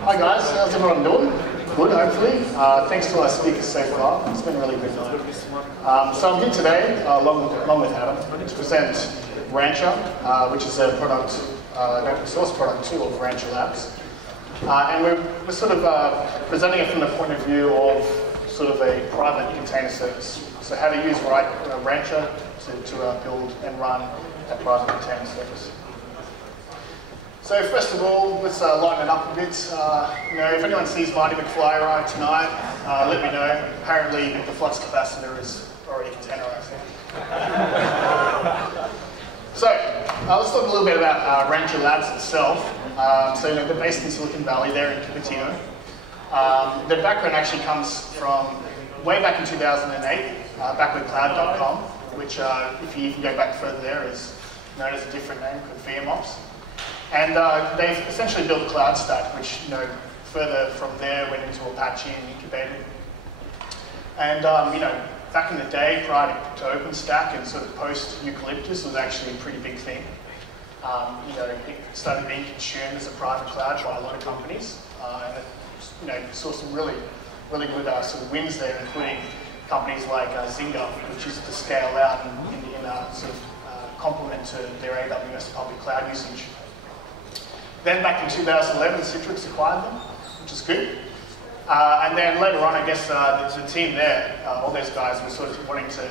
Hi guys, how's everyone doing? Good, hopefully. Thanks to our speakers so far. It's been a really good night. So I'm here today, along with Adam, to present Rancher, which is a product, an open source product too of Rancher Labs. And we're sort of presenting it from the point of view of sort of a private container service. So how to use Rancher to build and run a private container service. So first of all, let's lighten it up a bit. If anyone sees Marty McFly around tonight, let me know. Apparently the flux capacitor is already containerized. So let's talk a little bit about Rancher Labs itself. So they're based in Silicon Valley, they're in Cupertino. Their background actually comes from way back in 2008, back with cloud.com, which if you go back further there is known as a different name called vMops. And they've essentially built Cloud Stack, which further from there went into Apache and incubated. And back in the day, prior to OpenStack and sort of post-Eucalyptus, was actually a pretty big thing. It started being consumed as a private cloud by a lot of companies, and it saw some really good sort of wins there, including companies like Zynga, which used to scale out in sort of complement to their AWS public cloud usage. Then back in 2011, Citrix acquired them, which is good. And then later on, I guess the team there, all those guys were sort of wanting to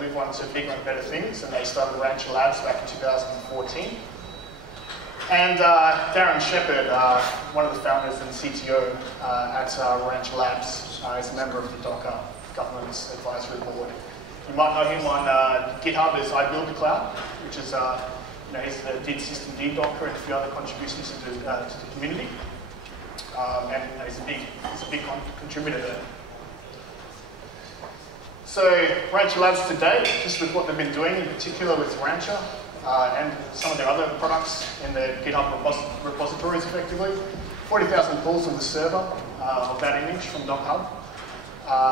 move on to bigger and better things, and they started Rancher Labs back in 2014. And Darren Shepherd, one of the founders and CTO at Rancher Labs, is a member of the Docker Governance Advisory Board. You might know him on GitHub as I Build the Cloud, which is did systemd Docker and a few other contributions to the community, and he's a big contributor there. So Rancher Labs today, just with what they've been doing, in particular with Rancher and some of their other products in the GitHub repositories, effectively, 40,000 pulls of the server of that image from DocHub.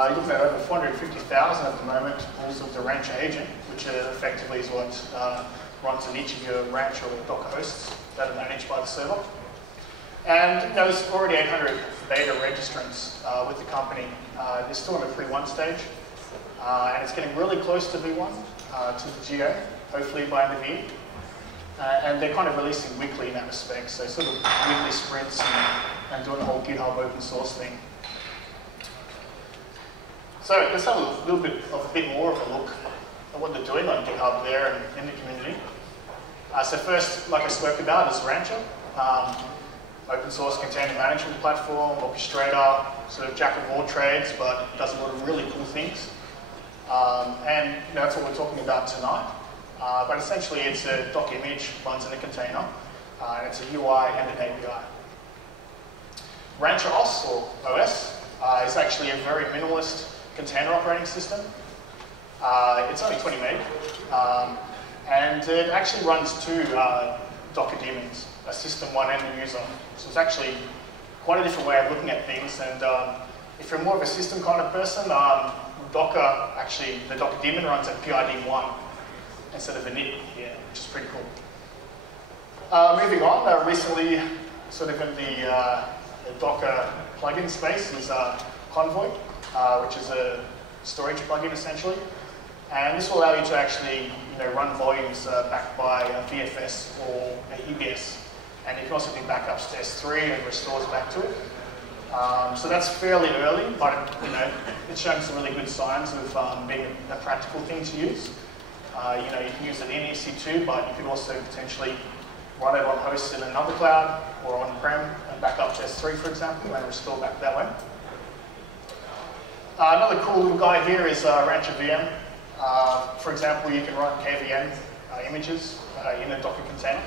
You're looking at over 450,000 at the moment pulls of the Rancher agent, which effectively is what runs on each of your Rancher or Docker hosts that are managed by the server. And there's already 800 beta registrants with the company. They're still in the pre-1 stage, and it's getting really close to V1, to the GA, hopefully by end of year. And they're kind of releasing weekly in that respect, so sort of weekly sprints and doing the whole GitHub open source thing. So let's have a bit more of a look at what they're doing on GitHub there and in the community. So first, like I spoke about, is Rancher, open source container management platform, orchestrator, sort of jack of all trades, but does a lot of really cool things. And that's what we're talking about tonight. But essentially, it's a doc image, runs in a container, and it's a UI and an API. Rancher OS, or OS, is actually a very minimalist container operating system. It's only 20 meg, and it actually runs two Docker daemons, a system one and a user. So it's actually quite a different way of looking at things. And if you're more of a system kind of person, Docker, actually, the Docker daemon runs at PID1 instead of a init here, which is pretty cool. Moving on, recently, sort of in the Docker plugin space is Convoy, which is a storage plugin essentially. And this will allow you to actually run volumes backed by VFS or EBS. And you can also do backups to S3 and restores back to it. So that's fairly early, but it's showing some really good signs of being a practical thing to use. You can use it in EC2, but you could also potentially run it on hosts in another cloud or on-prem and back up to S3, for example, and restore back that way. Another cool little guy here is Rancher VM. For example, you can run KVM images in a Docker container.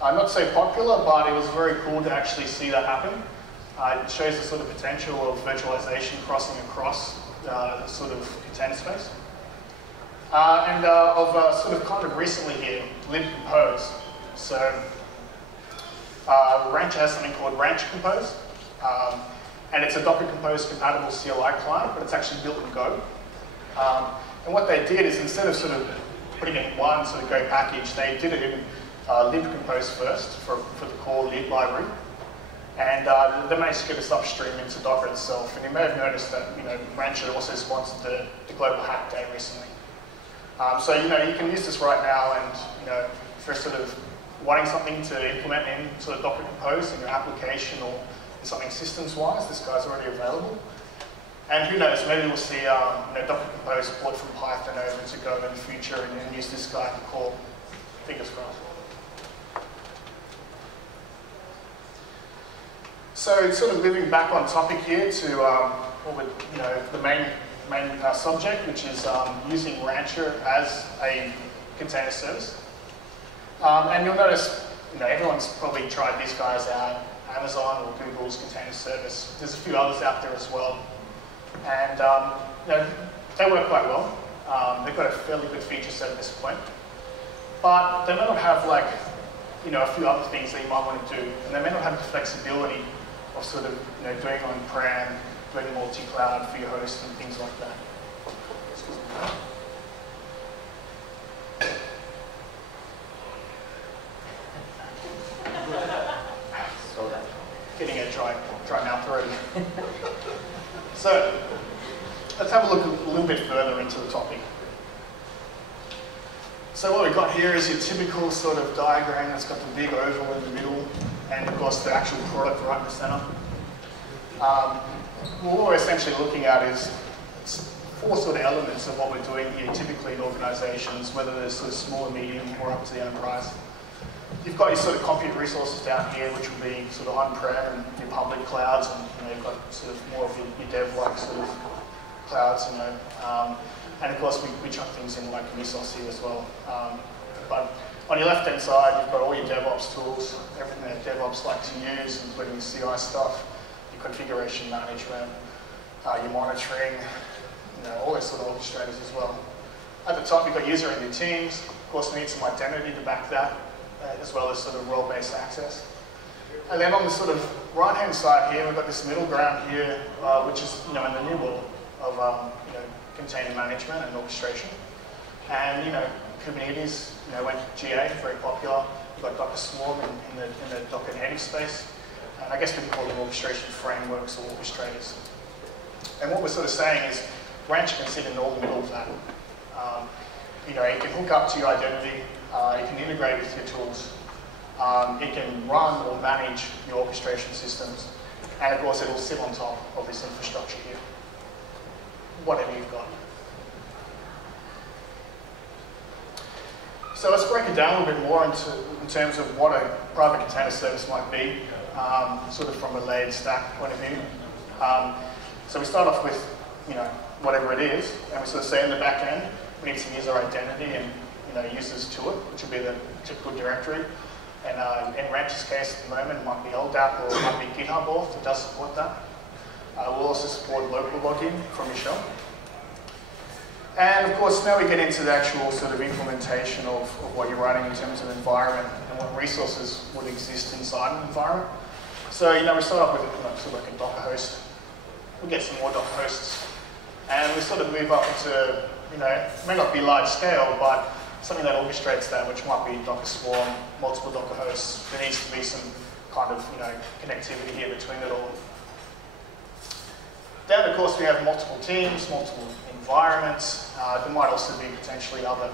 Not so popular, but it was very cool to actually see that happen. It shows the sort of potential of virtualization crossing across the sort of container space. And sort of kind of recently here, libcompose. So Rancher has something called Rancher Compose. And it's a Docker Compose compatible CLI client, but it's actually built in Go. And what they did is instead of sort of putting in one sort of Go package, they did it in libcompose first for the core lib library. And they managed to get us upstream into Docker itself. And you may have noticed that Rancher also sponsored the Global Hack Day recently. So you can use this right now, and if you're sort of wanting something to implement in sort of Docker Compose in your application or something systems-wise, this guy's already available. And who knows, maybe we'll see Docker Compose port from Python over to Go in the future and use this guy to call. Fingers crossed. So sort of moving back on topic here to the main subject, which is using Rancher as a container service. And you'll notice, everyone's probably tried these guys out, Amazon or Google's container service. There's a few others out there as well. And they work quite well. They've got a fairly good feature set at this point. But they may not have a few other things that you might want to do. And they may not have the flexibility of sort of doing on-prem, doing multi-cloud for your host and things like that. Excuse me. Getting a dry mouth already. So let's have a look a little bit further into the topic. So what we've got here is your typical sort of diagram that's got the big oval in the middle, and of course the actual product right in the center. What we're essentially looking at is four sort of elements of what we're doing here, typically in organizations, whether they're sort of small or medium or up to the enterprise. You've got your sort of compute resources down here, which will be sort of on-prem and your public clouds, and you've got sort of more of your dev-like sort of clouds, and of course we chuck things in like Meetup here as well. But on your left-hand side, you've got all your DevOps tools, everything that DevOps like to use, including the CI stuff, your configuration management, your monitoring, all those sort of orchestrators as well. At the top, you've got user and your teams. Of course, we need some identity to back that, as well as sort of role-based access. And then on the sort of right-hand side here, we've got this middle ground here, which is in the new world of container management and orchestration. And Kubernetes went GA, very popular. We've got Docker Swarm in the Docker native space. And I guess we can call them orchestration frameworks or orchestrators. And what we're sort of saying is Rancher can sit in all the middle of that. It can hook up to your identity. It can integrate with your tools. It can run or manage your orchestration systems. And of course, it will sit on top of this infrastructure here, whatever you've got. So let's break it down a little bit more in terms of what a private container service might be, sort of from a layered stack point of view. So we start off with whatever it is, and we sort of say in the back end, we need some user identity and users to it, which will be the typical directory. And in Rancher's case at the moment, it might be LDAP or it might be GitHub auth that does support that. We'll also support local login from your shell. And of course, now we get into the actual sort of implementation of what you're running in terms of environment and what resources would exist inside an environment. So we start off with sort of like a Docker host. We get some more Docker hosts, and we sort of move up into it may not be large scale, but something that orchestrates that, which might be Docker Swarm, multiple Docker hosts. There needs to be some kind of connectivity here between it all. Then, of course, we have multiple teams, multiple environments. There might also be potentially other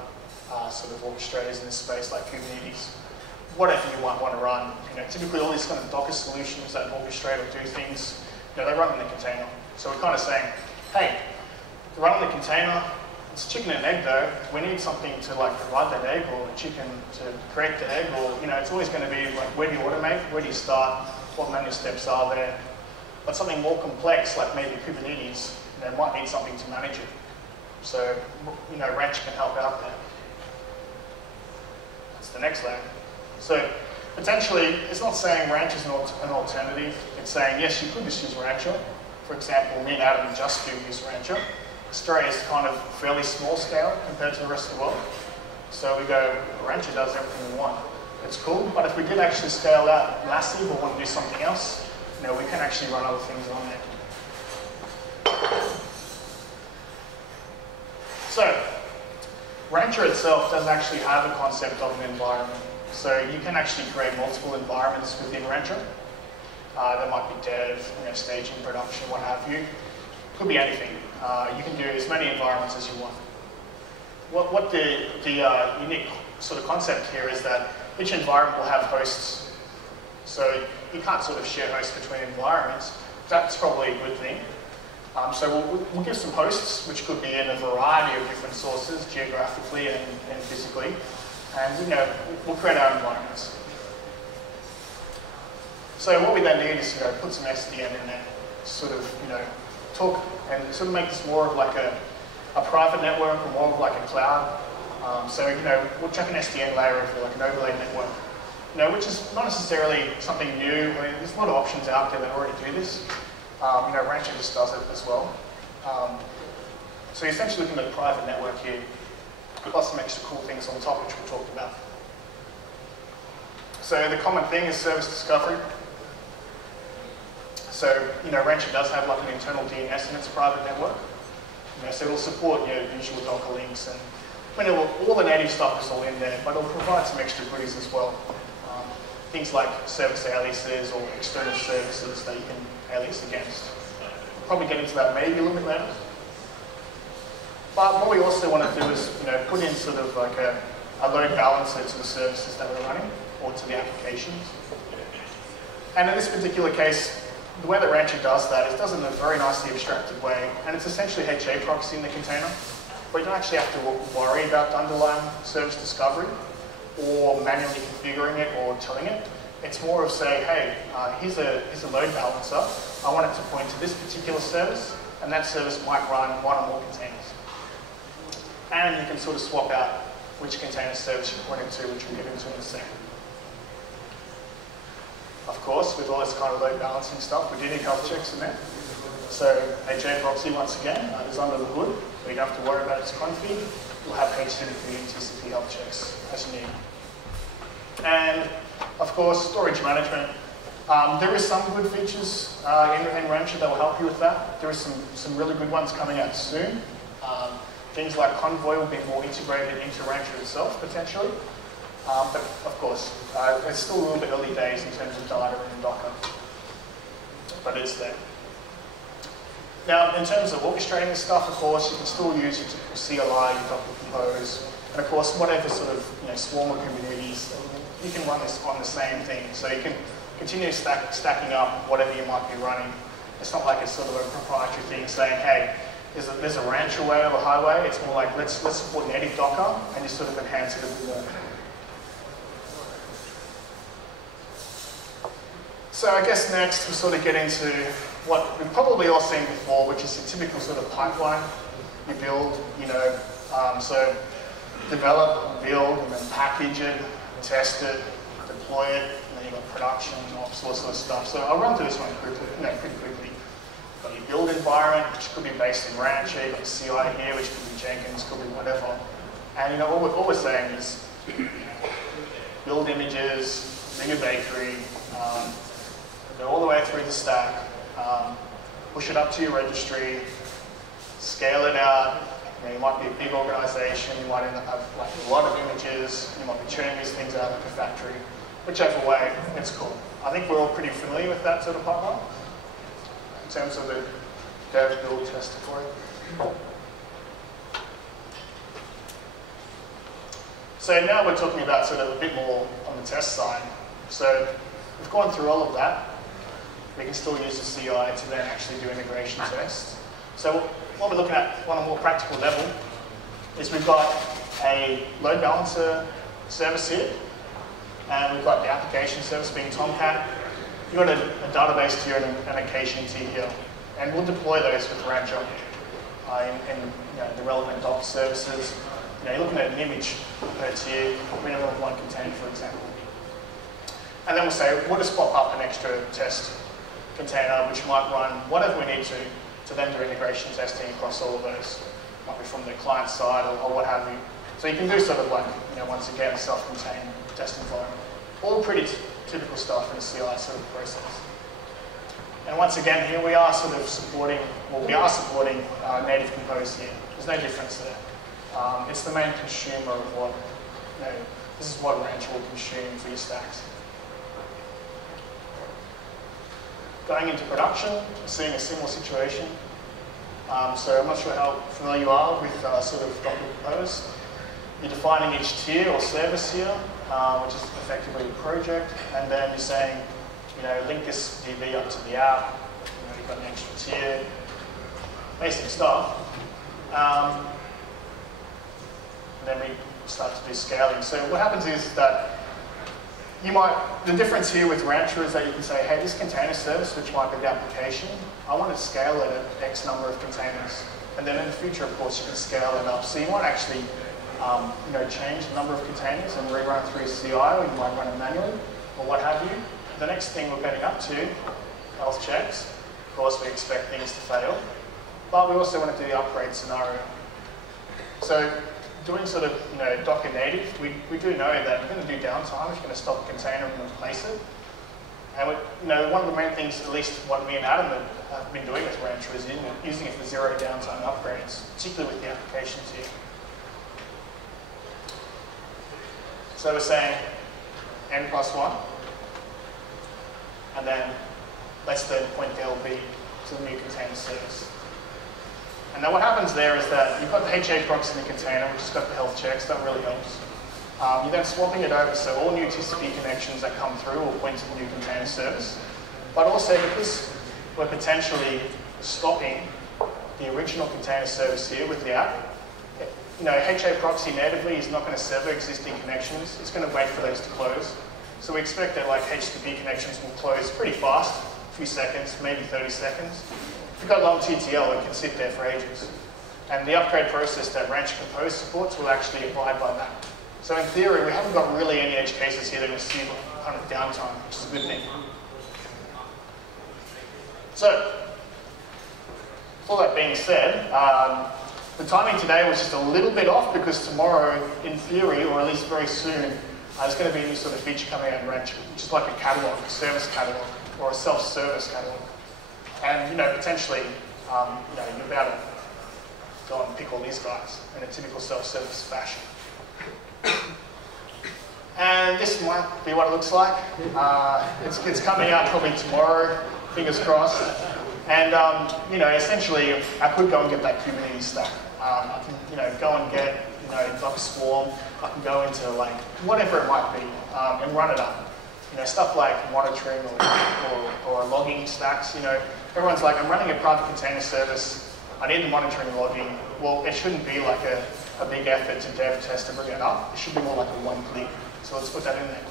sort of orchestrators in this space, like Kubernetes. Whatever you might want to run. Typically, all these kind of Docker solutions that orchestrate or do things, they run in the container. So we're kind of saying, hey, to run in the container, it's chicken and egg though. We need something to provide that egg, or a chicken to create the egg, or it's always going to be like, where do you automate? Where do you start? What manual steps are there? But something more complex, like maybe Kubernetes, might need something to manage it. So Rancher can help out there. That's the next layer. So potentially, it's not saying Rancher is an alternative. It's saying yes, you could just use Rancher. For example, me and Adam just do use Rancher. Australia is kind of fairly small scale compared to the rest of the world. So we go, Rancher does everything we want. It's cool, but if we did actually scale out massive or want to do something else, we can actually run other things on there. So, Rancher itself does actually have a concept of an environment. So you can actually create multiple environments within Rancher. There might be dev, staging, production, what have you. Could be anything. You can do as many environments as you want. What the unique sort of concept here is that each environment will have hosts. So you can't sort of share hosts between environments. That's probably a good thing. So we'll give some hosts, which could be in a variety of different sources, geographically and physically. And we'll create our environments. So what we then need is put some SDN in there, sort of talk and sort of make this more of like a private network or more of like a cloud. So we'll chuck an SDN layer over like an overlay network, which is not necessarily something new. I mean, there's a lot of options out there that already do this. Rancher just does it as well. So you're essentially looking at a private network here, plus some extra cool things on top, which we talked about. So the common thing is service discovery. So, Rancher does have like an internal DNS in its private network. So it'll support usual Docker links, and all the native stuff is all in there, but it'll provide some extra goodies as well. Things like service aliases or external services that you can alias against. We'll probably get into that maybe a little bit later. But what we also want to do is, put in sort of like a load balancer to the services that we're running or to the applications. And in this particular case, the way that Rancher does that is it does it in a very nicely abstracted way, and it's essentially HA proxy in the container, but you don't actually have to worry about the underlying service discovery or manually configuring it or telling it. It's more of saying, hey, here's a load balancer. I want it to point to this particular service, and that service might run one or more containers. And you can sort of swap out which container service you're pointing to, which we'll get into in a second. Of course, with all this kind of load balancing stuff, we do need health checks in there. So HA proxy, once again, is under the hood. We don't have to worry about its config. We'll have HTTP and TCP health checks as you need. And of course, storage management. There is some good features in Rancher that will help you with that. There is some really good ones coming out soon. Things like Convoy will be more integrated into Rancher itself, potentially. But of course, it's still a little bit early days in terms of data and Docker, but it's there. Now, in terms of orchestrating this stuff, of course, you can still use your typical CLI, your Docker Compose, and of course, whatever sort of Swarm or Kubernetes, you can run this on the same thing. So you can continue stacking up whatever you might be running. It's not like it's sort of a proprietary thing saying, hey, there's a Rancher way or a highway. It's more like, let's support native Docker, and you sort of enhance it a bit more. So I guess next we sort of get into what we've probably all seen before, which is a typical sort of pipeline. You build, so develop, build, and then package it, test it, deploy it, and then you've got production, ops, all sort of stuff. So I'll run through this one quickly, pretty quickly. You've got your build environment, which could be based in Rancher. You've got the CI here, which could be Jenkins, could be whatever. And all we're saying is build images, make a bakery, go all the way through the stack, push it up to your registry, scale it out. You might be a big organization, you might end up have like a lot of images, you might be churning these things out like a factory. Whichever way, it's cool. I think we're all pretty familiar with that sort of pipeline in terms of the dev, build, test, deploy. So now we're talking about sort of a bit more on the test side. So we've gone through all of that. We can still use the CI to then actually do integration tests. So what we're looking at on a more practical level is we've got a load balancer service here, and we've got the application service being Tomcat. You've got a database tier and an occasion tier here, and we'll deploy those with Rancher in the relevant Docker services. You're looking at an image per tier, minimum of one container, for example. And then we'll say, we'll just pop up an extra test container, which might run whatever we need to then do integration testing across all of those. Might be from the client side or what have you. So you can do sort of like, once again, a self-contained test environment. All pretty typical stuff in a CI sort of process. And once again, here we are sort of supporting, native Compose here. There's no difference there. It's the main consumer of what, this is what Rancher will consume for your stacks. Going into production, seeing a similar situation. So I'm not sure how familiar you are with sort of Docker Compose. You're defining each tier or service here, which is effectively a project, and then you're saying, link this DB up to the app. You've got an extra tier, basic stuff. And then we start to do scaling. So what happens is that the difference here with Rancher is that you can say, hey, this container service, which might be the application, I want to scale it at X number of containers. And then in the future, of course, you can scale it up. So you might actually change the number of containers and rerun through CI, or you might run it manually, or what have you. The next thing we're getting up to, health checks. Of course, we expect things to fail. But we also want to do the upgrade scenario. So doing sort of Docker native, we do know that we're going to do downtime. We're going to stop a container and replace it. And one of the main things, at least what me and Adam have been doing with Rancher, is using it for zero downtime upgrades, particularly with the applications here. So we're saying n+1, and then let's then point the LB to the new container service. And then what happens there is that you've got the HA proxy in the container, which has got the health checks. That really helps. You're then swapping it over, so all new TCP connections that come through will point to the new container service. But also, because we're potentially stopping the original container service here with the app, HA proxy natively is not going to sever existing connections. It's going to wait for those to close. So we expect that HTTP connections will close pretty fast, a few seconds, maybe 30 seconds. If you've got long TTL, it can sit there for ages. And the upgrade process that Rancher Compose supports will actually abide by that. So in theory, we haven't got really any edge cases here that will see kind of downtime, which is a good thing. So, with all that being said, the timing today was just a little bit off because tomorrow, in theory, or at least very soon, there's going to be a new sort of feature coming out in Rancher, which is like a catalog, a service catalog, or a self-service catalog. And potentially, you're about to go and pick all these guys in a typical self-service fashion. And this might be what it looks like. It's coming out probably tomorrow, fingers crossed. And essentially, I could go and get that Kubernetes stack. I can go and get Docker Swarm. I can go into whatever it might be and run it up. Stuff like monitoring or logging stacks. Everyone's like, I'm running a private container service. I need the monitoring and logging. Well, it shouldn't be like a big effort to dev test to bring it up. It should be more like a one-click. So let's put that in there.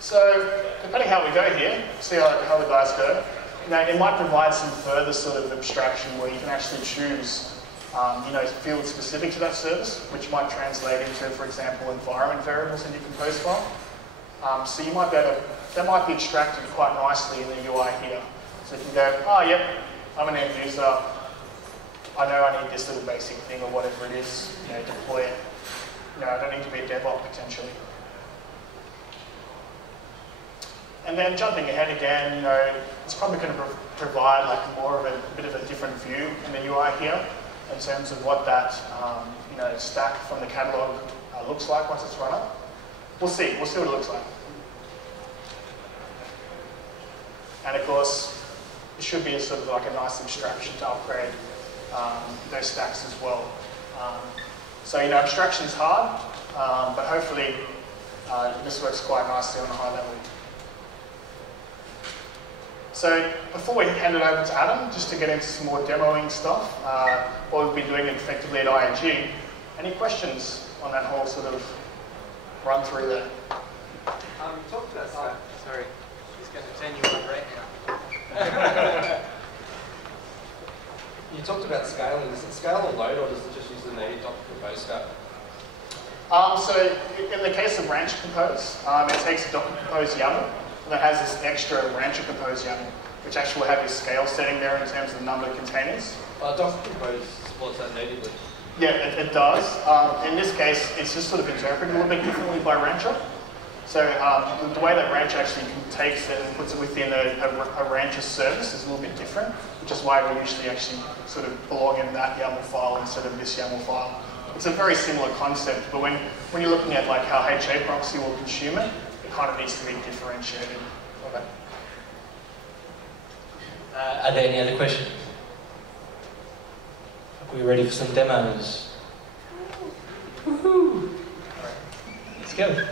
So depending how we go here, see how the guys go. It might provide some further sort of abstraction where you can actually choose fields specific to that service, which might translate into, for example, environment variables in your compose file. So you might be able to, that might be extracted quite nicely in the UI here. So you can go, oh, yep, I'm an end user. I know I need this little basic thing or whatever it is, deploy it. I don't need to be a DevOps potentially. And then jumping ahead again, it's probably going to provide more of a bit of a different view in the UI here in terms of what that stack from the catalog looks like once it's run up. We'll see what it looks like. And of course, it should be a sort of a nice abstraction to upgrade those stacks as well. So abstraction is hard, but hopefully this works quite nicely on a high level. So before we hand it over to Adam, just to get into some more demoing stuff, what we've been doing effectively at IAG, any questions on that whole sort of run through there? You talked about, sorry, he's going to turn you on right now. You talked about scaling. Does it scale on load, or does it just use the native Docker Compose stack? So in the case of Rancher Compose, it takes a Docker Compose YAML, and it has this extra Rancher Compose YAML, which actually will have your scale setting there in terms of the number of containers. Docker Compose supports that natively. Yeah, it does. In this case, it's just sort of interpreted a little bit differently by Rancher. So the way that Rancher actually takes it and puts it within a Rancher service is a little bit different, which is why we usually actually sort of belong in that YAML file instead of this YAML file. It's a very similar concept, but when you're looking at how HA proxy will consume it, it kind of needs to be differentiated. Are there any other questions? Are we ready for some demos? Woohoo! Let's go.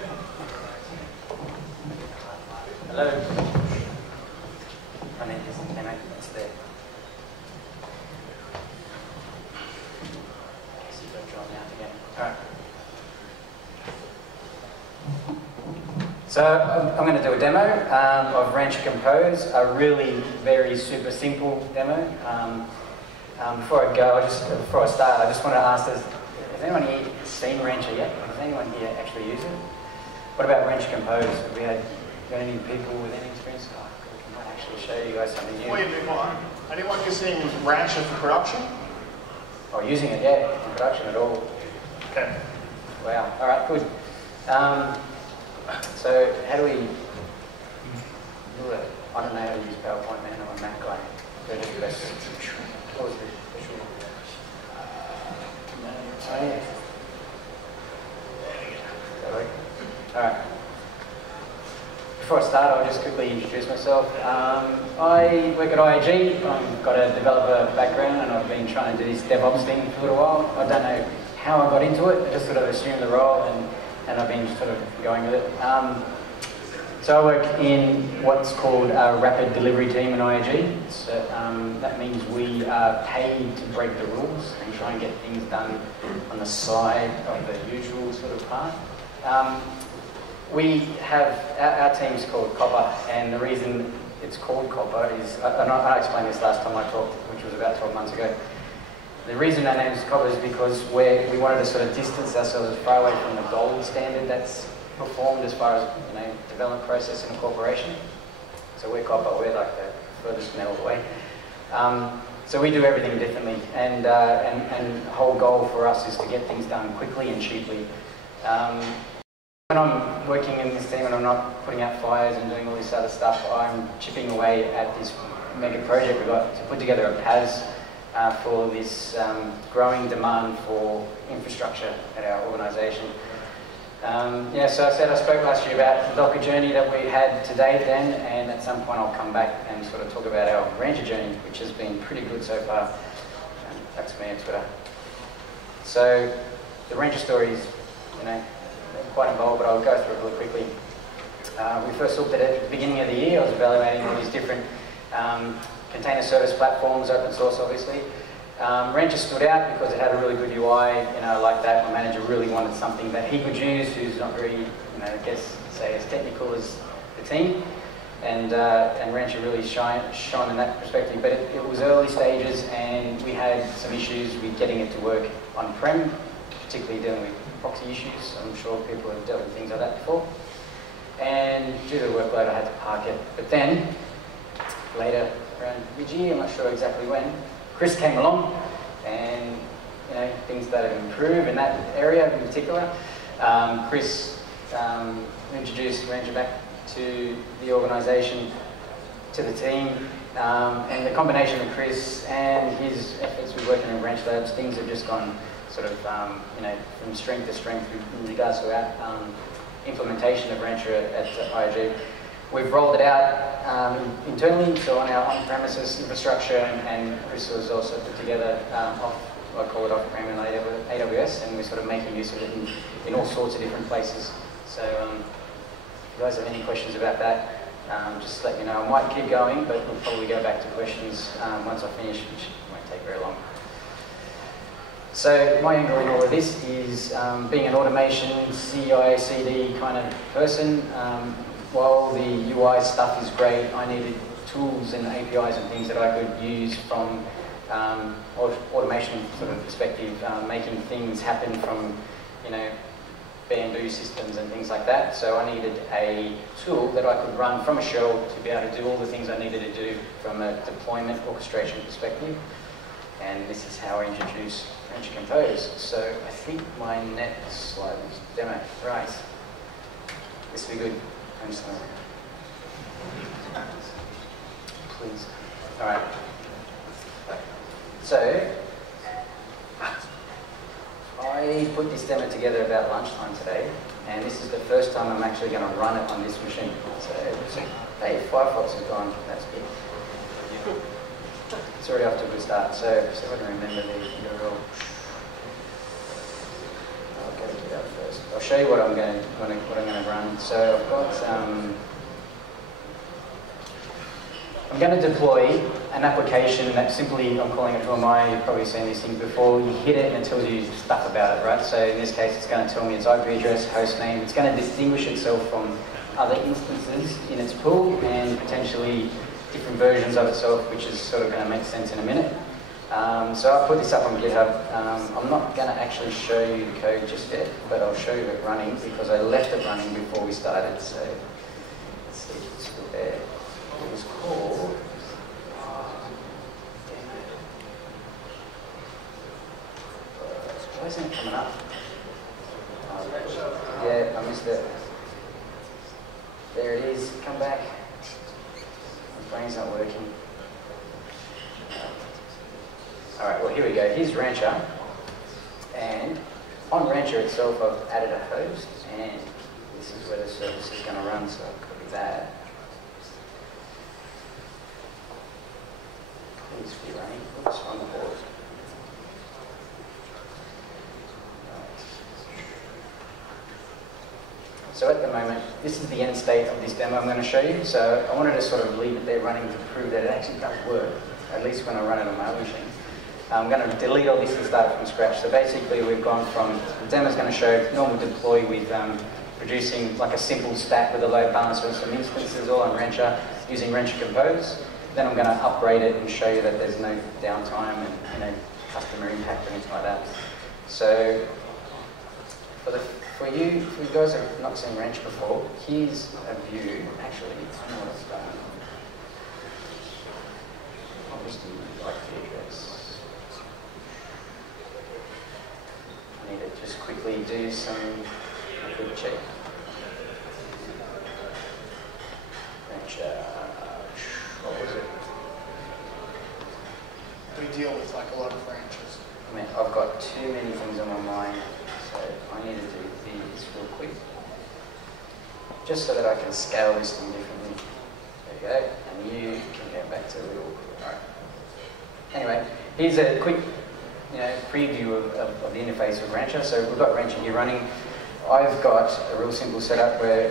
Hello. I need this demo. It's there. So you've got to draw it out again. Alright. So I'm going to do a demo of Rancher Compose, a really very super simple demo. Before I start, I just want to ask, has anyone here seen Rancher yet? Has anyone here actually used it? What about Rancher Compose? Have we got any people with any experience? Oh, I might actually show you guys something new. Before you move on, anyone using Rancher for production? Oh, using it, yeah, in production at all. Okay. Wow, all right, good. So how do we do it? I don't know how to use PowerPoint, man. I'm a Mac guy. So just press. What was the visual? Oh, yeah. All right. Before I start, I'll just quickly introduce myself. I work at IAG. I've got a developer background, and I've been trying to do this DevOps thing for a little while. I don't know how I got into it. I just sort of assumed the role, and I've been sort of going with it. So I work in what's called a rapid delivery team in IAG. So, that means we are paid to break the rules and try and get things done on the side of the usual sort of path. We have, our team's called Copper, and the reason it's called Copper is, and I explained this last time I talked, which was about 12 months ago. The reason our name is Copper is because we wanted to sort of distance ourselves as far away from the gold standard that's performed as far as development process in a corporation. So we're Copper, we're like the furthest metal away. So we do everything differently, and the whole goal for us is to get things done quickly and cheaply. When I'm working in this team and I'm not putting out fires and doing all this other stuff, I'm chipping away at this mega project we've got to put together a PaaS for this growing demand for infrastructure at our organisation. So I spoke last year about the Docker journey that we had to date then, and at some point I'll come back and sort of talk about our Rancher journey, which has been pretty good so far. That's me on Twitter. So the Rancher story is, quite involved, but I'll go through it really quickly. We first looked at it at the beginning of the year. I was evaluating all these different container service platforms, open source obviously. Rancher stood out because it had a really good UI, like that. My manager really wanted something that he could use, who's not very, as technical as the team. And Rancher really shone in that perspective. But it was early stages, and we had some issues with getting it to work on-prem, particularly dealing with proxy issues. I'm sure people have dealt with things like that before. And due to the workload, I had to park it. But then, later, around mid-year, I'm not sure exactly when, Chris came along, and things started to improve in that area in particular. Chris introduced Rancher back to the organisation, to the team, and the combination of Chris and his efforts with working in Ranch Labs, things have just gone sort of, from strength to strength in regards to our implementation of Rancher at IAG. We've rolled it out internally, so on our on-premises infrastructure, and Chris has also put together I call it off-prem and AWS, and we're sort of making use of it in all sorts of different places. So if you guys have any questions about that, just let me know. I might keep going, but we'll probably go back to questions once I finish, which won't take very long. So my angle in all of this is being an automation, CI/CD kind of person. While the UI stuff is great, I needed tools and APIs and things that I could use from automation sort of perspective, making things happen from, bamboo systems and things like that. So I needed a tool that I could run from a shell to be able to do all the things I needed to do from a deployment orchestration perspective. And this is how I introduce Rancher Compose. So I think my next slide is demo. Right. This will be good. I'm just going to... Please. All right. So, I put this demo together about lunchtime today, and this is the first time I'm actually going to run it on this machine. So, hey, Firefox is gone. That's good. it's already off to a good start. So see if I can remember the URL. I'll go to GitHub first. I'll show you what I'm going to run. So I've got I'm going to deploy an application that simply, I'm calling it Who Am I, you've probably seen these things before. You hit it and it tells you stuff about it, right? So in this case, it's going to tell me its IP address, host name. It's going to distinguish itself from other instances in its pool and potentially different versions of itself, which is sort of going to make sense in a minute. So I'll put this up on GitHub. I'm not going to actually show you the code just yet, but I'll show you it running because I left it running before we started. So let's see if it's still there. It was called. Why isn't it coming up? Yeah, I missed it. There it is. Come back. My brain's not working. All right. Well, here we go. Here's Rancher, and on Rancher itself, I've added a host, and this is where the service is going to run. So I'll copy that. Please be running. Oops, on the board. So at the moment, this is the end state of this demo I'm going to show you. So I wanted to sort of leave it there running to prove that it actually does work, at least when I run it on my own machine. I'm going to delete all this and start it from scratch. So basically, we've gone from, the demo is going to show normal deploy with producing like a simple stack with a load balancer and some instances all on Rancher using Rancher Compose. Then I'm going to upgrade it and show you that there's no downtime and customer impact or anything like that. So for you guys who have not seen Rancher before, here's a view. Actually, I know what I've done. Obviously, like the address. I need to just quickly do a quick check. Rancher. What was it? We deal with like a lot of ranches. I mean, I've got too many things on my mind, so I need to do these real quick, just so that I can scale this thing differently. There you go, and you can go back to a little. All right. Anyway, here's a quick, preview of the interface of Rancher. So we've got Rancher here running. I've got a real simple setup where.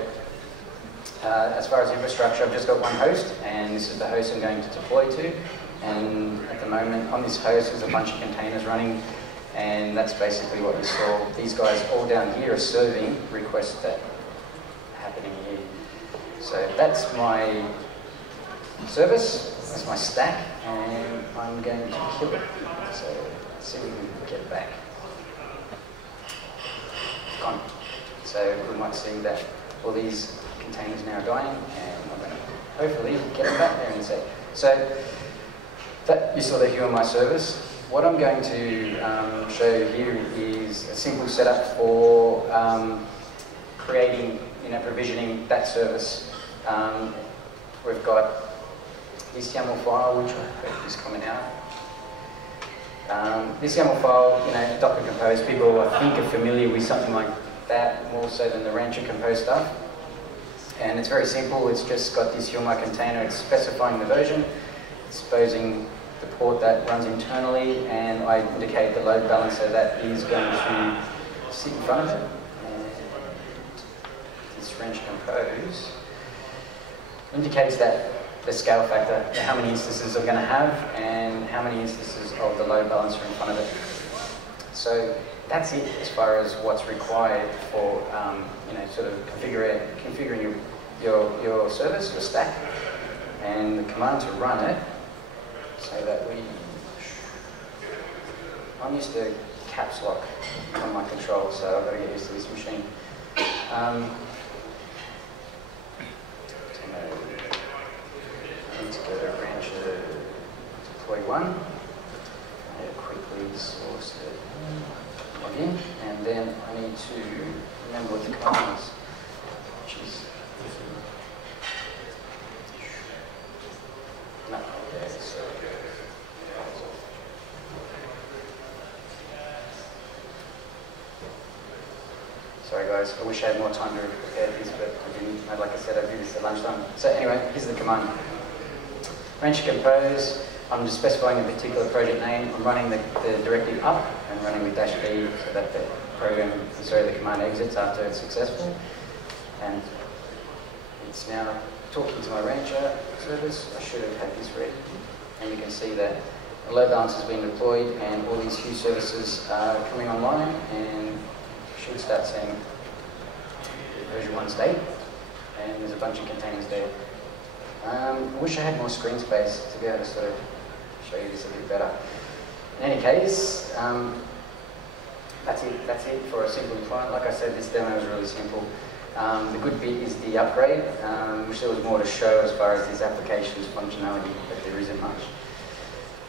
As far as infrastructure, I've just got one host, and this is the host I'm going to deploy to. And at the moment, on this host, there's a bunch of containers running, and that's basically what you saw. These guys all down here are serving requests that are happening here. So that's my service, that's my stack, and I'm going to kill it. So let's see if we can get it back. Gone. So we might see that all these containers now dying, and I'm going to hopefully get it back there in a sec. So that you saw the Who Am I service. What I'm going to show you here is a simple setup for creating, provisioning that service. We've got this YAML file, which I hope is coming out. This YAML file, Docker Compose, people I think are familiar with something like that more so than the Rancher Compose stuff. And it's very simple. It's just got this Who Am I container. It's specifying the version, exposing the port that runs internally, and I indicate the load balancer that is going to sit in front of it. And this Rancher Compose indicates that the scale factor, how many instances I'm going to have, and how many instances of the load balancer in front of it. So that's it as far as what's required for sort of configuring your service, your stack, and the command to run it. So that I'm used to caps lock on my control, so I've got to get used to this machine. I need to go to Rancher deploy 1. I need to quickly source it. Log in, and then I need to remember what the command is, which is no, there. So sorry guys, I wish I had more time to prepare this, but I didn't. Like I said, I do this at lunchtime. So anyway, here's the command. Rancher Compose. I'm just specifying a particular project name. I'm running the directive up and running with -B so that the the command exits after it's successful. And it's now talking to my Rancher service. I should have had this ready. And you can see that a load balancer has been deployed and all these Hue services are coming online, and you should start seeing version 1 state. And there's a bunch of containers there. I wish I had more screen space to be able to sort of show you this a bit better. In any case, that's it for a simple deployment. Like I said, this demo is really simple. The good bit is the upgrade, which there was more to show as far as this application's functionality, but there isn't much.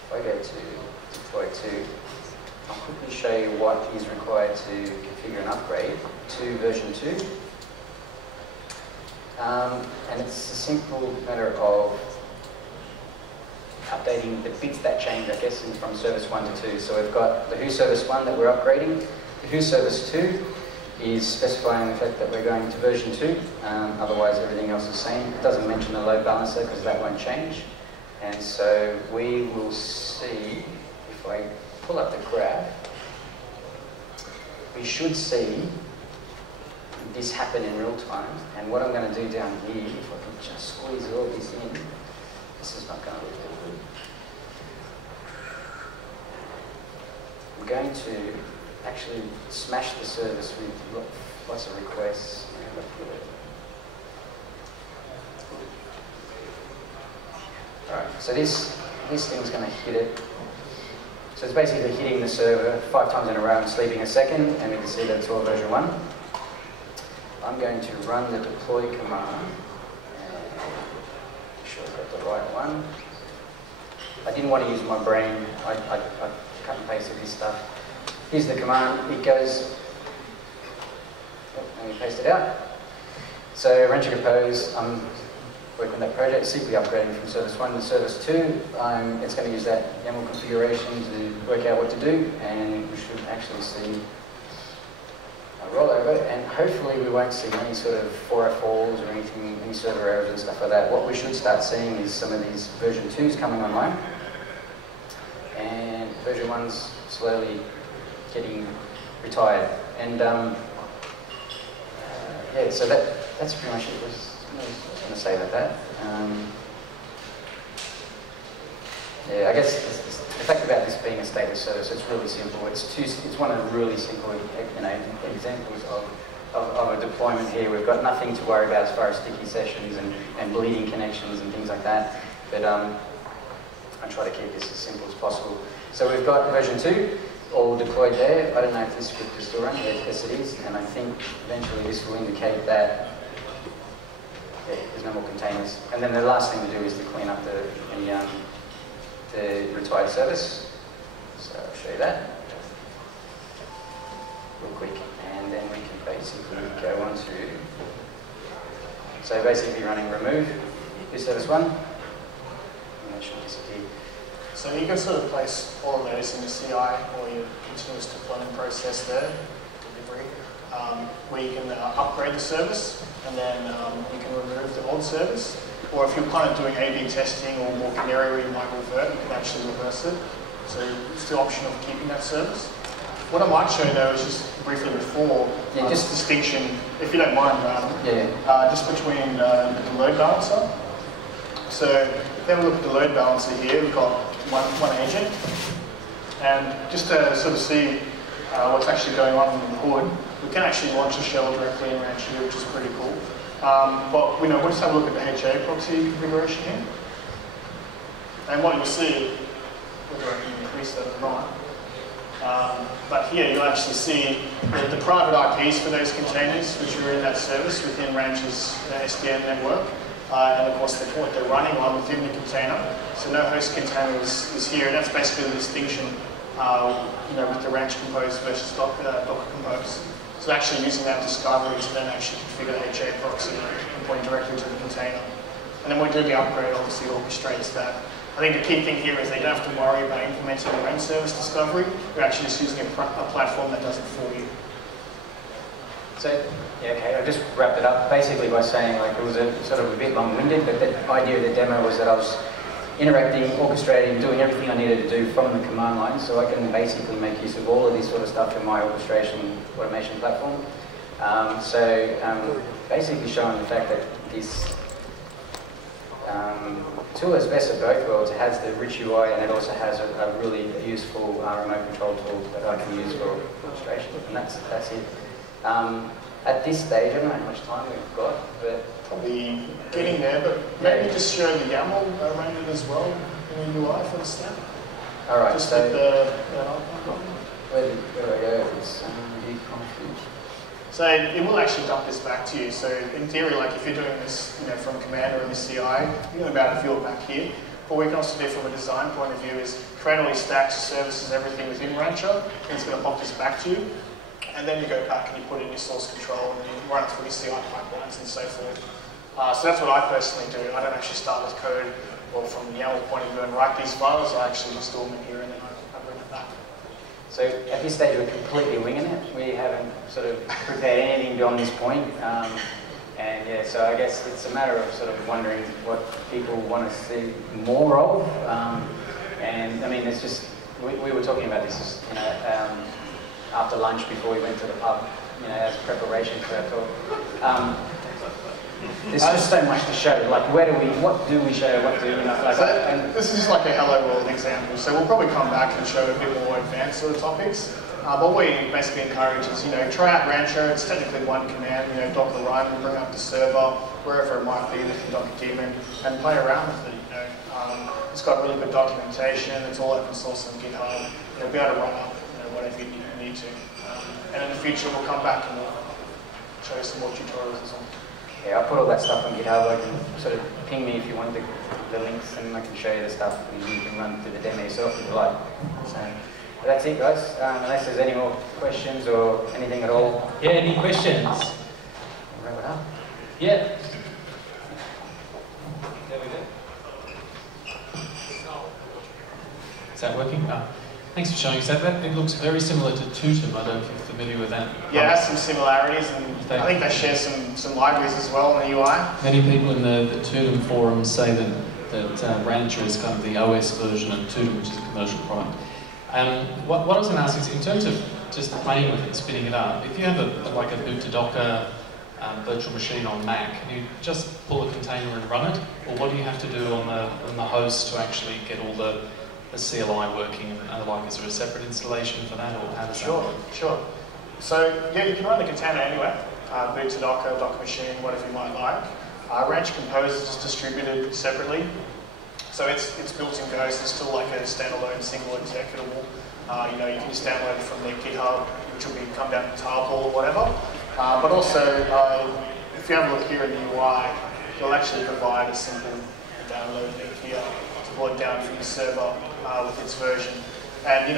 If I go to deploy to, I'll quickly show you what is required to configure an upgrade to version 2. And it's a simple matter of updating the bits that change, I guess, from service 1 to 2. So we've got the Who service 1 that we're upgrading. The Who service 2 is specifying the fact that we're going to version 2. Otherwise, everything else is the same. It doesn't mention the load balancer because that won't change. And so we will see, if I pull up the graph, we should see this happen in real time. And what I'm going to do down here, if I can just squeeze all this in, this is not going to look that good. I'm going to actually smash the service with lots of requests. Alright, so this thing's going to hit it. So it's basically hitting the server 5 times in a row and sleeping a second, and we can see that it's all version 1. I'm going to run the deploy command, and make sure I've got the right one. I didn't want to use my brain. I cut and pasted this stuff. Here's the command. It goes, let me paste it out. So Rancher Compose, I'm working on that project, simply upgrading from service 1 to service 2. It's going to use that YAML configuration to work out what to do, and we should actually see rollover, and hopefully we won't see any sort of 404s or anything, any server errors and stuff like that. What we should start seeing is some of these version 2s coming online, and version 1's slowly getting retired. And yeah, so that's pretty much it. I was going to say about that. Yeah, I guess the fact about this being a stateless service, it's really simple. It's one of the really simple, examples of a deployment here. We've got nothing to worry about as far as sticky sessions and bleeding connections and things like that. But I try to keep this as simple as possible. So we've got version 2 all deployed there. I don't know if this script is still running. Yes, it is. And I think eventually this will indicate that there's no more containers. And then the last thing to do is to clean up the retired service. So I'll show you that real quick, and then we can basically go on to, so basically running remove this service 1, and that should disappear. So you can sort of place all of those in the CI or your continuous deployment process there, delivery, where you can upgrade the service, and then you can remove the old service. Or if you're kind of doing A/B testing or more canary where you might revert, you can actually reverse it. So it's the option of keeping that service. What I might show though is just briefly before, just distinction, if you don't mind, just between the load balancer. So if we have a look at the load balancer here, we've got one agent. And just to sort of see what's actually going on under the hood, we can actually launch a shell directly in Rancher here, which is pretty cool. But we'll just have a look at the HA proxy configuration here. And what you'll see, whether I can increase that or not, but here you'll actually see the private IPs for those containers which are in that service within Rancher's SDN network. And of course the port they're running on within the container. So no host container is here, and that's basically the distinction with the Rancher Compose versus Docker Compose. So actually using that discovery to then actually configure the HA proxy and point directly to the container. And then when we do the upgrade, obviously it orchestrates that. I think the key thing here is they don't have to worry about implementing their own service discovery. We're actually just using a platform that does it for you. So, yeah, okay, I just wrapped it up basically by saying, like, it was a sort of a bit long-winded, but the idea of the demo was that I was interacting, orchestrating, doing everything I needed to do from the command line, so I can basically make use of all of this sort of stuff in my orchestration automation platform. Basically showing the fact that this tool is best of both worlds. It has the rich UI and it also has a really useful remote control tool that I can use for orchestration, and that's it. At this stage, I don't know how much time we've got, but probably getting there, but maybe just show the YAML around it as well in the UI for the snap. All right, just so with the, where do I go? It's view config. So it will actually dump this back to you. So in theory, like if you're doing this, from command or in the CI, you're going to be able to feel it back here. What we can also do from a design point of view is create all these stacks, services, everything within Rancher, and it's going to pop this back to you. And then you go back and you put in your source control and you run it through your CI pipelines and so forth. So that's what I personally do. I don't actually start with code or from the YAML point of view and write these files. I actually install them in here and then I bring it back. So at this stage we're completely winging it. We haven't sort of prepared anything beyond this point. And yeah, so I guess it's a matter of sort of wondering what people want to see more of. And I mean, it's just, we were talking about this, after lunch before we went to the pub, as preparation for our talk. There's just so much to show. Like, what do we show? What do and this is just like a hello world example. So we'll probably come back and show a bit more advanced sort of topics. But what we basically encourage is, try out Rancher. It's technically one command. Docker run, bring up the server, wherever it might be with the Docker daemon, and play around with it. It's got really good documentation. It's all open source on GitHub. You'll be able to run up, whatever you need to. And in the future, we'll come back and we'll show you some more tutorials and so on. Yeah, I'll put all that stuff on GitHub. I can sort of ping me if you want the links, and I can show you the stuff, and you can run through the demo yourself if you like. So that's it, guys. Unless there's any more questions or anything at all. Yeah, any questions? Wrap it up. Yeah. There we go. Is that working? Oh. Thanks for showing us that. It looks very similar to Tutum. I don't know if you're familiar with that. Yeah, it has some similarities, and I think they share some libraries as well in the UI. Many people in the Tutum forums say that Rancher is kind of the OS version of Tutum, which is a commercial product. What I was going to ask is, in terms of just playing with it, spinning it up, if you have like a boot to Docker virtual machine on Mac, can you just pull a container and run it, or what do you have to do on the host to actually get all the CLI working and the like? Is there a separate installation for that, or how does that work? Sure. So yeah, you can run the container anywhere. Boot to Docker, Docker machine, whatever you might like. Rancher Compose is just distributed separately. So it's built in Ghost. It's still like a standalone single executable. You can just download it from the GitHub, which will come down to tarball or whatever. But also, if you have a look here in the UI, it'll actually provide a simple download link here to pull it down from the server with its version. And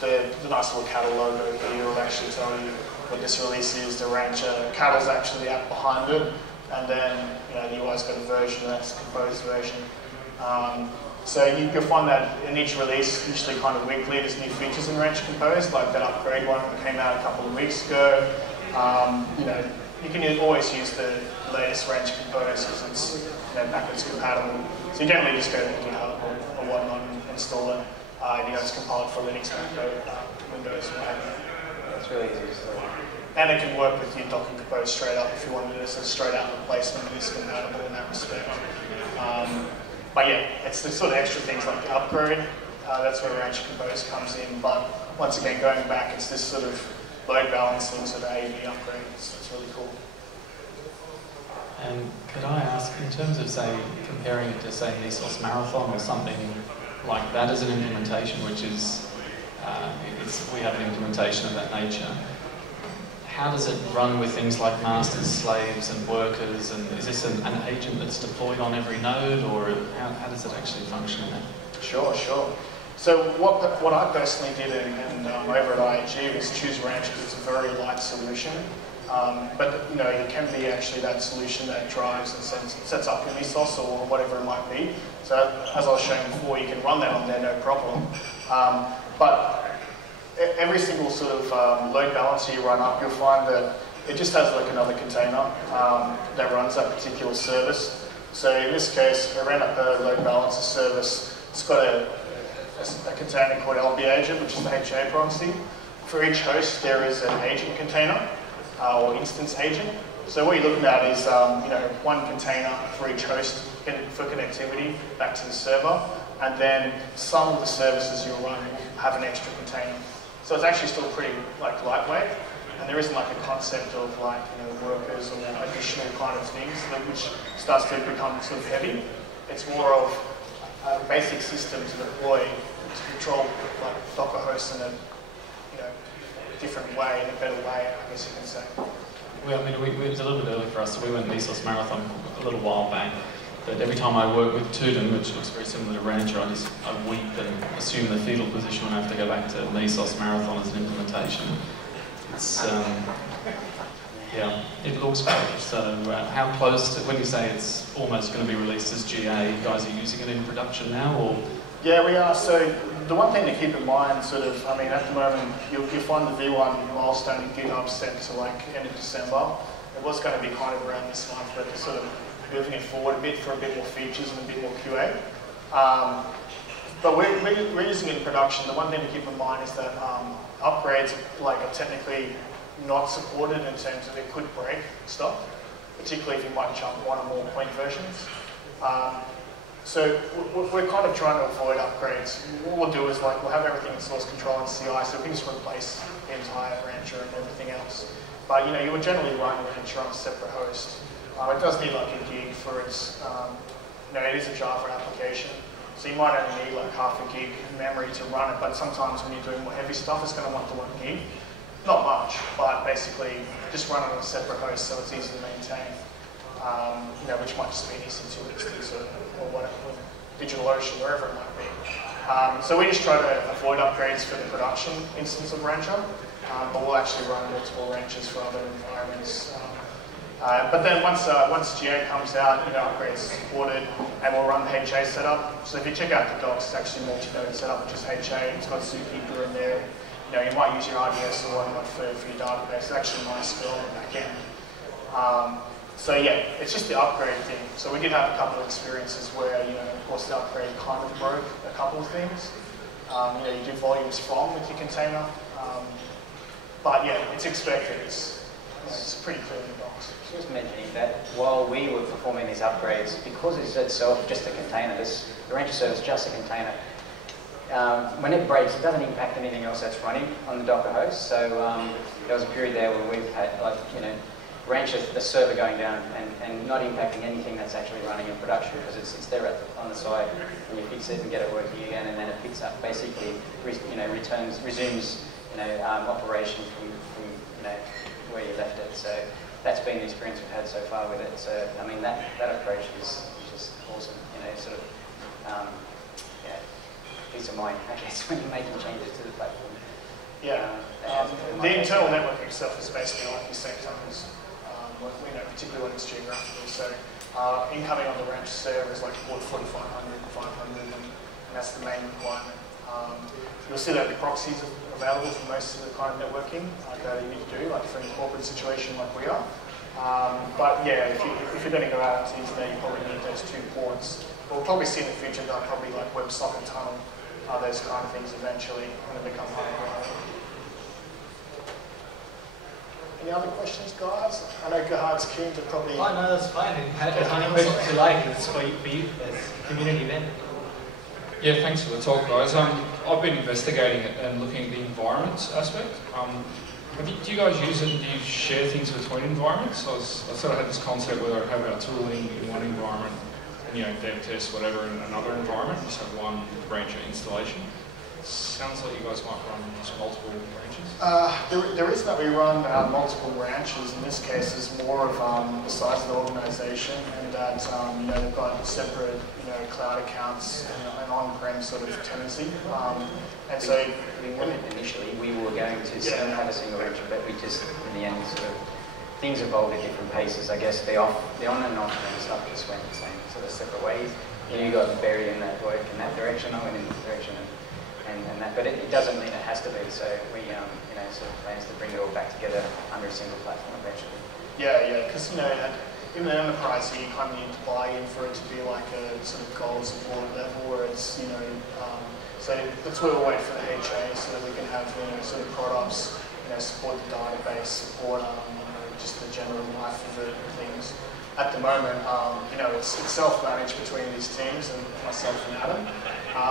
the nice little cattle logo here will actually tell you what this release is. The Rancher cattle's actually the app behind it, and then the UI's got a version, and that's the Compose version. So you'll find that in each release, usually kind of weekly, there's new features in Rancher Compose, like that upgrade one that came out a couple of weeks ago. You can always use the latest Rancher Compose because it's backwards compatible. So you generally just go to GitHub or whatnot and install it. It's compiled for Linux, Mac, Windows, what have you. That's really easy to install. And it can work with your Docker Compose straight up if you wanted it as a straight out replacement. It's compatible in that respect. But yeah, it's the sort of extra things like the upgrade. That's where Rancher Compose comes in. But once again, going back, it's this sort of load balancing, sort of A/B upgrade. It's really cool. And could I ask, in terms of, say, comparing it to, say, Mesos Marathon or something like that as an implementation, which is, we have an implementation of that nature, how does it run with things like masters, slaves, and workers? And is this an agent that's deployed on every node, or how does it actually function in that? Sure. So what I personally did and over at IAG was choose Rancher because it's a very light solution. But it can be actually that solution that drives and sets up your Mesos or whatever it might be. So as I was showing before, you can run that on there, no problem. But every single sort of load balancer you run up, you'll find that it just has like another container that runs that particular service. So in this case, I ran up a load balancer service. It's got a container called LB agent, which is the HA proxy. For each host, there is an agent container or instance agent. So what you're looking at is one container for each host for connectivity back to the server, and then some of the services you'll run will have an extra container. So it's actually still pretty lightweight, and there isn't a concept of workers or additional kind of things which starts to become sort of heavy. It's more of a basic system to deploy to control Docker hosts in a different way, in a better way, I guess you can say. Well, I mean, it was a little bit early for us, so we went Mesos Marathon a little while back. But every time I work with Tudum, which looks very similar to Rancher, I weep and assume the fetal position when I have to go back to Mesos Marathon as an implementation. It's, yeah, it looks great. So how close to, when you say it's almost going to be released as GA, you guys are using it in production now, or? Yeah, we are. So the one thing to keep in mind, at the moment, you'll find the V1 milestone in GitHub set to end of December. It was going to be kind of around this month, but they're sort of moving it forward a bit for a bit more features and a bit more QA. But we're using it in production. The one thing to keep in mind is that upgrades are technically not supported in terms of it could break stuff, particularly if you might jump one or more point versions. So we're kind of trying to avoid upgrades. What we'll do is we'll have everything in source control and CI, so we can just replace the entire Rancher and everything else. But you would generally run Rancher on a separate host. It does need a gig for its, it is a Java application, so you might only need half a gig memory to run it. But sometimes when you're doing more heavy stuff, it's going to want the 1 gig. Not much, but basically just run it on a separate host so it's easy to maintain. Which might just be an EC2 instance or whatever, DigitalOcean, wherever it might be. So we just try to avoid upgrades for the production instance of Rancher, but we'll actually run multiple Ranchers for other environments. But then once GA comes out, upgrades are supported, and we'll run the HA setup. So if you check out the docs, it's actually multi-node setup, which is HA. It's got Zookeeper in there. You might use your RDS or whatnot for your database. It's actually MySQL on the back end. So yeah, it's just the upgrade thing. So we did have a couple of experiences where, of course, the upgrade kind of broke a couple of things. You do volumes from with your container, but yeah, it's expected. It's pretty clear in the box. Just mentioning that while we were performing these upgrades, because it's itself just a container, the Rancher server is just a container. When it breaks, it doesn't impact anything else that's running on the Docker host. So there was a period there where we've had Rancher, the server going down and not impacting anything that's actually running in production because it's there on the side, and you fix it and get it working again, and then it picks up basically, resumes operation from where you left it. So that's been the experience we've had so far with it. So I mean that approach is just awesome. Peace of mind, I guess, when you're making changes to the platform. Yeah, the internal network itself is basically like your same times. Particularly when it's geographically. So incoming on the Rancher server is port 4500 and 500, and that's the main requirement. You'll see that the proxies are available for most of the kind of networking that you need to do, for a corporate situation like we are. But yeah, if you're going to go out into Ethernet, you probably need those 2 ports. We'll probably see in the future that probably WebSocket tunnel, those kind of things eventually when they become higher. Any other questions, guys? I know Gerhard's keen to probably... Oh, no, that's fine. As many questions you like, it's for you as a community event. Yeah, thanks for the talk, guys. I've been investigating it and looking at the environments aspect. Do you guys use it and do you share things between environments? I sort of had this concept where I'd have our tooling in one environment and, dev test, whatever, in another environment, just have one Rancher installation. Sounds like you guys might run just multiple branches. The reason that we run multiple branches in this case is more of the size of the organisation, and that they've got separate cloud accounts and on-prem sort of tenancy. And so initially we were going to have a single branch, but we just in the end things evolved at different paces. I guess the on and off-prem stuff just went the same sort of separate ways. You got buried in that work in that direction, I went in this direction. And that, but it doesn't mean it has to be. So we, plans to bring it all back together under a single platform eventually. Yeah, because in an enterprise, you kind of need to buy in for it to be like a sort of goal support level, where it's, you know, so that's where we'll wait for the HA so that we can have, you know, sort of products, you know, support the database, support, you know, just the general life of the things. At the moment, you know, it's self-managed between these teams and myself and Adam,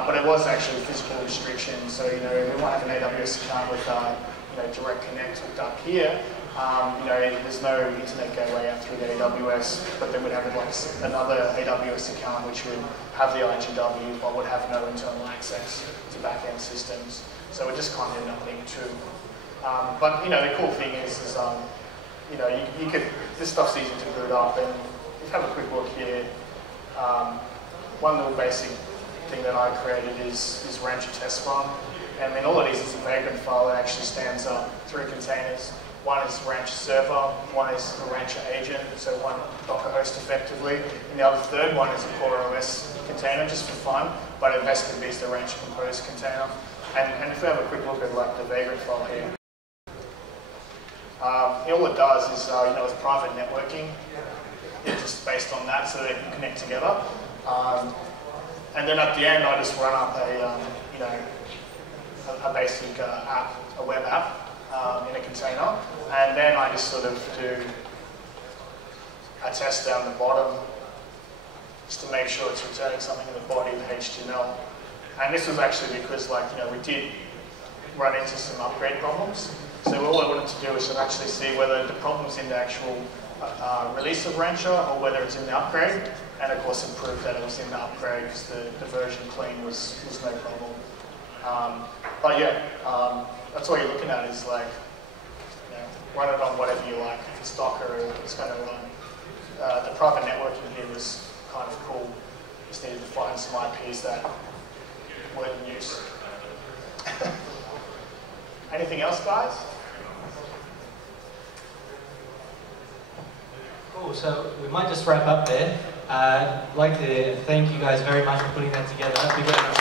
but it was actually physical restrictions. So, you know, we might have an AWS account with, you know, direct connect hooked up here. You know, there's no internet gateway out through the AWS, but then we'd have like another AWS account which would have the IGW, but would have no internal access to back-end systems. So we just kind of end up being two. But, you know, the cool thing is you know, you could, this stuff's easy to boot up, and if you have a quick look here, one little basic thing that I created is Rancher test run. And I mean, all it is a vagrant file that actually stands up 3 containers. One is Rancher server, one is a Rancher agent, so one Docker host effectively, and the other third one is a Core OS container, just for fun, but it basically is the Rancher compose container. And if we have a quick look at like the vagrant file here, all it does is, you know, it's private networking. It's just based on that, so they can connect together. And then at the end, I just run up a, you know, a basic app, a web app in a container, and then I just sort of do a test down the bottom just to make sure it's returning something in the body of the HTML. And this was actually because, like, you know, we did run into some upgrade problems. So all I wanted to do was to actually see whether the problem's in the actual release of Rancher or whether it's in the upgrade, and of course it proved that it was in the upgrade because the version clean was no problem. But yeah, that's what you're looking at is like, you know, run it on whatever you like. If it's Docker, it's going to run. The private networking here was kind of cool. Just needed to find some IPs that weren't in use. Anything else, guys? Cool, so we might just wrap up there. I'd like to thank you guys very much for putting that together.